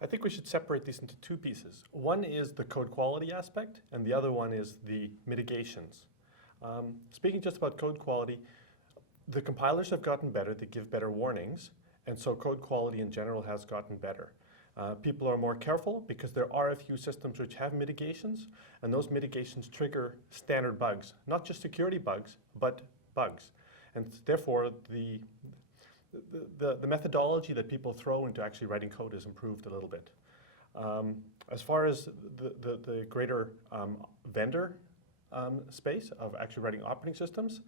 I think we should separate these into two pieces. One is the code quality aspect, and the other one is the mitigations. Speaking just about code quality, the compilers have gotten better, they give better warnings, and so code quality in general has gotten better. People are more careful because there are a few systems which have mitigations, and those mitigations trigger standard bugs, not just security bugs, but bugs. And therefore, the methodology that people throw into actually writing code has improved a little bit. As far as the greater vendor space of actually writing operating systems,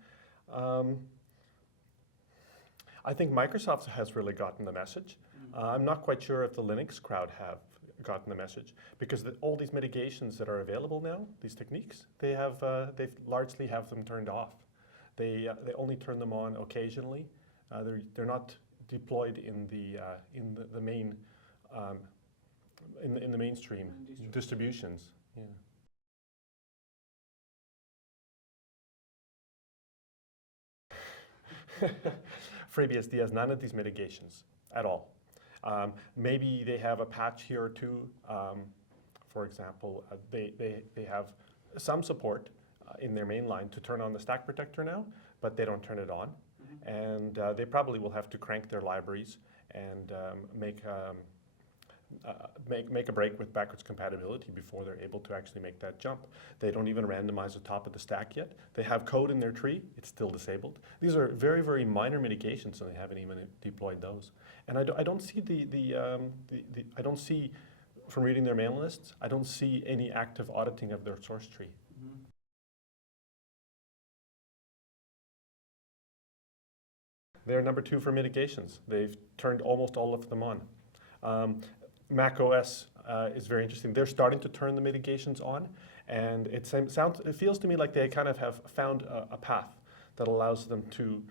I think Microsoft has really gotten the message. I'm not quite sure if the Linux crowd have gotten the message, because all these mitigations that are available now, these techniques, they've largely have them turned off. They only turn them on occasionally. They're not deployed in the main in the mainstream distributions. Yeah. FreeBSD has none of these mitigations at all. Maybe they have a patch here or two. For example, they have some support in their main line to turn on the stack protector now, but they don't turn it on. And they probably will have to crank their libraries and make a break with backwards compatibility before they're able to actually make that jump. They don't even randomize the top of the stack yet. They have code in their tree, it's still disabled. These are very, very minor mitigations, and they haven't even deployed those. And I don't see I don't see, from reading their mailing lists, I don't see any active auditing of their source tree. They're number 2 for mitigations. They've turned almost all of them on. Mac OS is very interesting. They're starting to turn the mitigations on, and it feels to me like they kind of have found a path that allows them to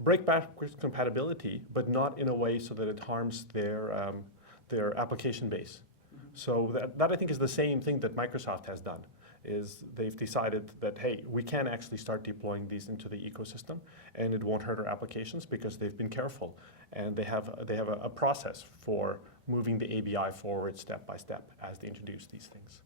break backwards compatibility, but not in a way so that it harms their application base. So that I think is the same thing that Microsoft has done. Is they've decided that, hey, we can actually start deploying these into the ecosystem, and it won't hurt our applications because they've been careful, and they have a process for moving the ABI forward step by step as they introduce these things.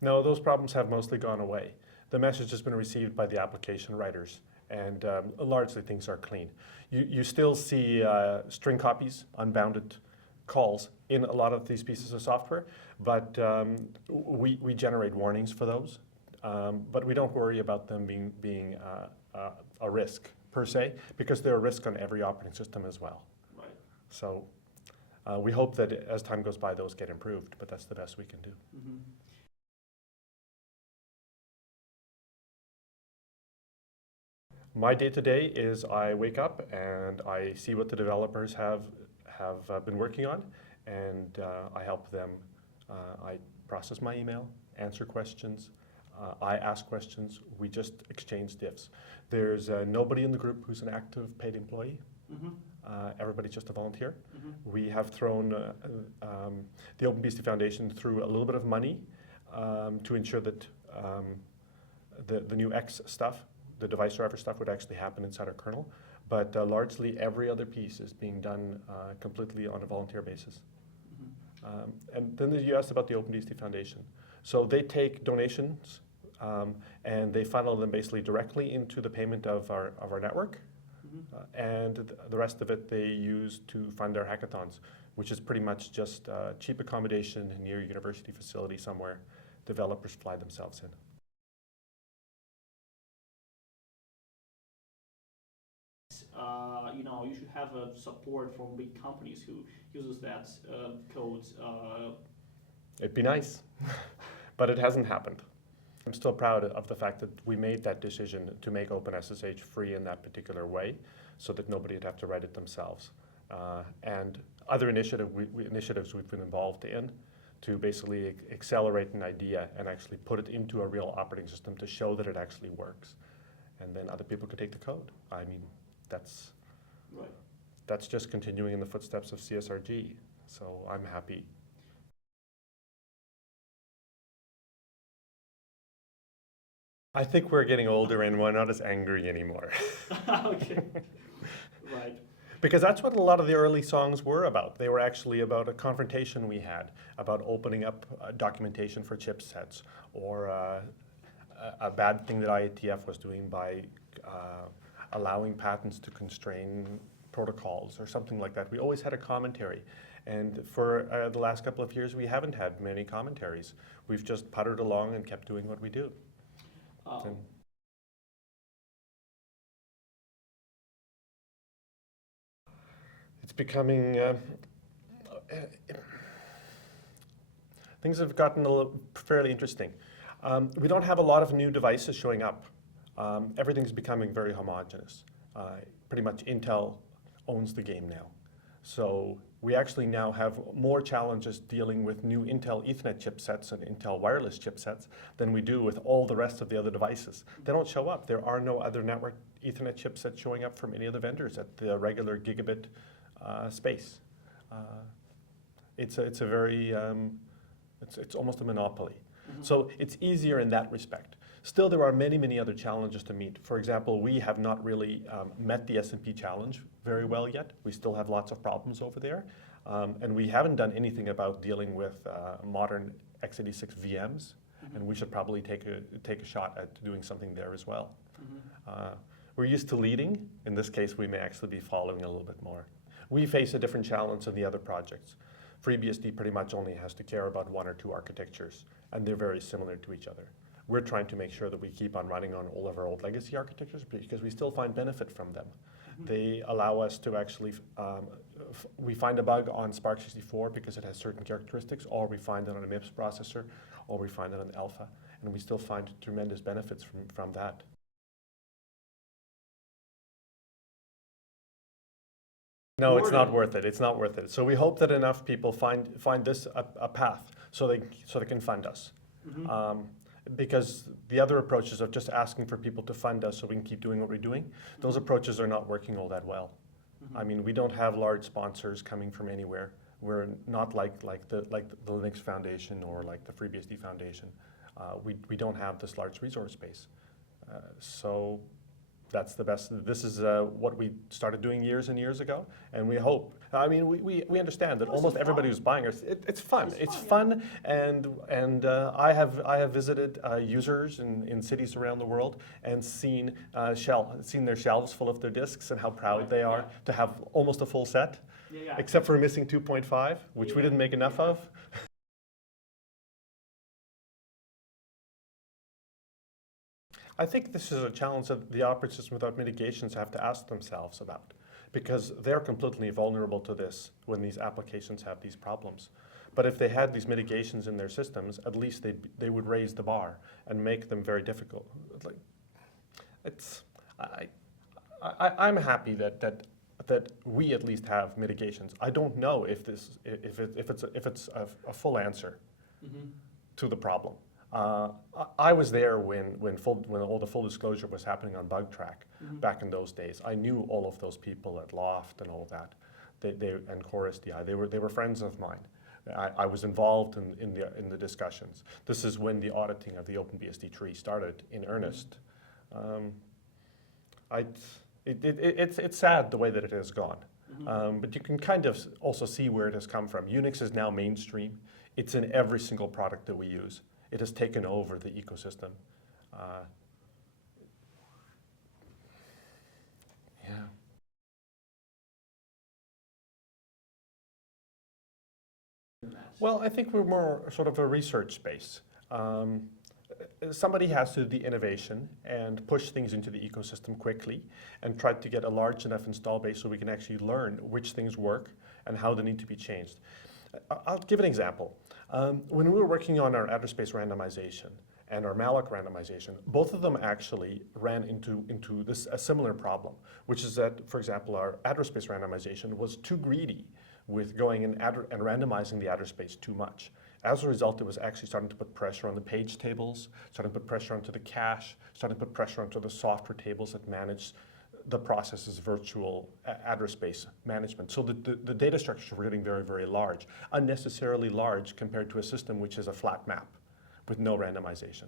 No, those problems have mostly gone away. The message has been received by the application writers, and largely things are clean. You still see string copies, unbounded calls in a lot of these pieces of software, but we generate warnings for those. But we don't worry about them being a risk per se, because they're a risk on every operating system as well. Right. So we hope that as time goes by, those get improved, but that's the best we can do. My day-to-day is I wake up and I see what the developers have been working on, and I help them. I process my email, answer questions, I ask questions, we just exchange diffs. There's nobody in the group who's an active paid employee. Everybody's just a volunteer. We have thrown the OpenBSD Foundation through a little bit of money to ensure that the new X stuff, the device driver stuff, would actually happen inside our kernel. But largely every other piece is being done completely on a volunteer basis. And then you asked about the OpenBSD Foundation. So they take donations and they funnel them basically directly into the payment of our network. And the rest of it they use to fund our hackathons, which is pretty much just cheap accommodation near a university facility somewhere. Developers fly themselves in. You should have support from big companies who uses that code. It'd be nice, but it hasn't happened. I'm still proud of the fact that we made that decision to make OpenSSH free in that particular way, so that nobody would have to write it themselves. And other initiatives we've been involved in to basically accelerate an idea and actually put it into a real operating system to show that it actually works. And then other people could take the code. I mean, that's just continuing in the footsteps of CSRG. So I'm happy. I think we're getting older and we're not as angry anymore. Okay, right. Because that's what a lot of the early songs were about. They were actually about a confrontation we had, about opening up documentation for chipsets, or a bad thing that IETF was doing by allowing patents to constrain protocols or something like that. We always had a commentary. And for the last couple of years, we haven't had many commentaries. We've just puttered along and kept doing what we do. And it's becoming, things have gotten fairly interesting. We don't have a lot of new devices showing up. Everything's becoming very homogeneous. Pretty much Intel owns the game now. So we actually now have more challenges dealing with new Intel Ethernet chipsets and Intel wireless chipsets than we do with all the rest of the other devices. They don't show up. There are no other network Ethernet chipsets showing up from any of the vendors at the regular gigabit space. It's a very, it's almost a monopoly. Mm-hmm. So it's easier in that respect. Still, there are many, many other challenges to meet. For example, we have not really met the S&P challenge very well yet. We still have lots of problems over there. And we haven't done anything about dealing with modern x86 VMs. Mm-hmm. And we should probably take a shot at doing something there as well. Mm-hmm. We're used to leading. In this case, we may actually be following a little bit more. We face a different challenge than the other projects. FreeBSD pretty much only has to care about one or two architectures, and they're very similar to each other. We're trying to make sure that we keep on running on all of our old legacy architectures because we still find benefit from them. Mm-hmm. They allow us to actually, we find a bug on SPARC 64 because it has certain characteristics, or we find it on a MIPS processor, or we find it on Alpha, and we still find tremendous benefits from that. No, it's not worth it. It's not worth it. So we hope that enough people find this a path so they can fund us. Mm-hmm. Because the other approaches of just asking for people to fund us so we can keep doing what we're doing, those approaches are not working all that well. Mm-hmm. I mean, we don't have large sponsors coming from anywhere. We're not like the Linux Foundation or like the FreeBSD Foundation. We don't have this large resource base. So that's the best. This is what we started doing years and years ago, and we hope. I mean, we understand that almost everybody who's buying it, it's fun. It's fun, and I have visited users in cities around the world and seen their shelves full of their disks and how proud they are to have almost a full set, except for missing 2.5, which we didn't make enough of. I think this is a challenge that the operating system without mitigations have to ask themselves about, because they're completely vulnerable to this when these applications have these problems. But if they had these mitigations in their systems, at least they would raise the bar and make them very difficult. Like, I'm happy that we at least have mitigations. I don't know if it's a full answer Mm-hmm. to the problem. I was there when all the full disclosure was happening on BugTrack. Mm-hmm. Back in those days. I knew all of those people at Loft and all of that. And Core SDI. They were friends of mine. I was involved in the discussions. This is when the auditing of the OpenBSD tree started in earnest. It's sad the way that it has gone. Mm-hmm. But you can kind of also see where it has come from. Unix is now mainstream. It's in every single product that we use. It has taken over the ecosystem. Yeah. Well, I think we're more sort of a research space. Somebody has to do the innovation and push things into the ecosystem quickly and try to get a large enough install base so we can actually learn which things work and how they need to be changed. I'll give an example. When we were working on our address space randomization and our malloc randomization, both of them actually ran into a similar problem, which is that, for example, our address space randomization was too greedy with going and randomizing the address space too much. As a result, it was actually starting to put pressure on the page tables, starting to put pressure onto the cache, starting to put pressure onto the software tables that manage the process's virtual address space management. So the data structures were getting very, very large, unnecessarily large compared to a system which is a flat map with no randomization.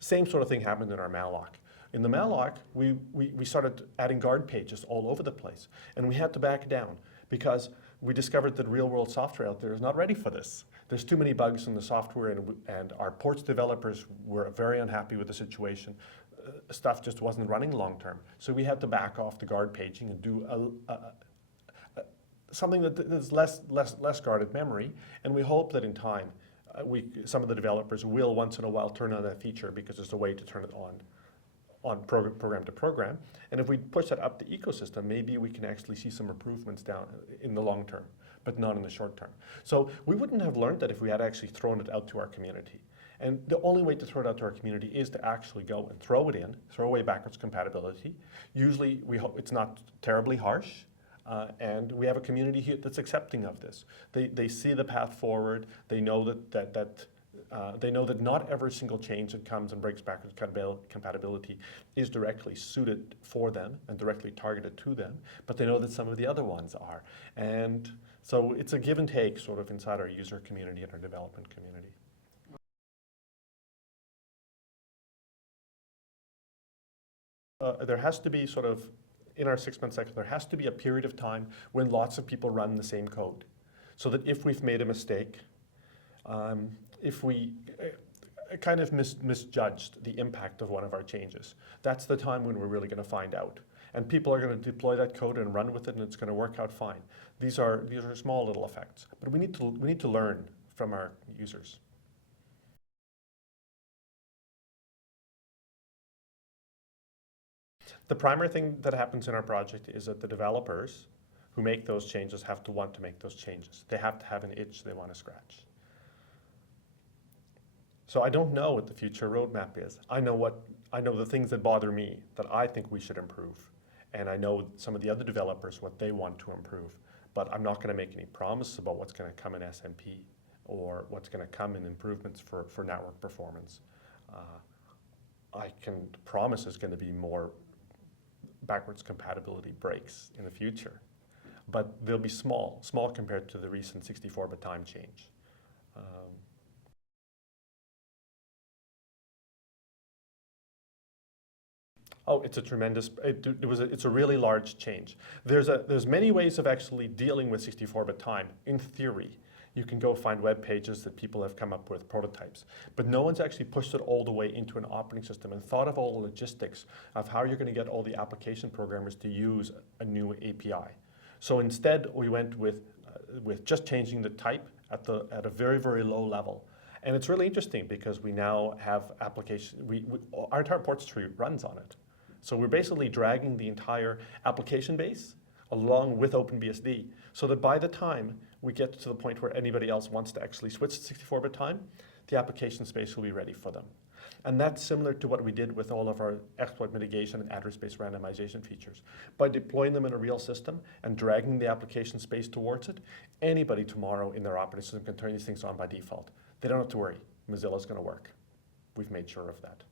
Same sort of thing happened in our malloc. In the malloc, we started adding guard pages all over the place, and we had to back down because we discovered that real-world software out there is not ready for this. There's too many bugs in the software, and our ports developers were very unhappy with the situation. Stuff just wasn't running long-term. So we had to back off the guard paging and do something that is less guarded memory, and we hope that in time, some of the developers will once in a while turn on that feature because there's a way to turn it on program to program. And if we push that up the ecosystem, maybe we can actually see some improvements down in the long term, but not in the short term. So we wouldn't have learned that if we had actually thrown it out to our community. And the only way to throw it out to our community is to actually go and throw it in, throw away backwards compatibility. Usually we hope it's not terribly harsh. And we have a community here that's accepting of this. They see the path forward. They know that not every single change that comes and breaks backwards compatibility is directly suited for them and directly targeted to them, but they know that some of the other ones are. And so it's a give and take sort of inside our user community and our development community. There has to be sort of, in our 6-month cycle, there has to be a period of time when lots of people run the same code. So that if we've made a mistake, if we kind of misjudged the impact of one of our changes, that's the time when we're really going to find out. And people are going to deploy that code and run with it, and it's going to work out fine. These are small little effects, but we need to learn from our users. The primary thing that happens in our project is that the developers who make those changes have to want to make those changes. They have to have an itch they want to scratch. So I don't know what the future roadmap is. I know the things that bother me that I think we should improve. And I know some of the other developers what they want to improve. But I'm not going to make any promises about what's going to come in SMP or what's going to come in improvements for network performance. I can promise there's going to be more backwards compatibility breaks in the future. But they'll be small compared to the recent 64-bit time change. Oh, it's a tremendous, it's a really large change. There's many ways of actually dealing with 64-bit time. In theory, you can go find web pages that people have come up with, prototypes. But no one's actually pushed it all the way into an operating system and thought of all the logistics of how you're going to get all the application programmers to use a new API. So instead, we went with just changing the type at a very, very low level. And it's really interesting because we now have our entire ports tree runs on it. So we're basically dragging the entire application base along with OpenBSD, so that by the time we get to the point where anybody else wants to actually switch to 64-bit time, the application space will be ready for them. And that's similar to what we did with all of our exploit mitigation and address-based randomization features. By deploying them in a real system and dragging the application space towards it, anybody tomorrow in their operating system can turn these things on by default. They don't have to worry. Mozilla's going to work. We've made sure of that.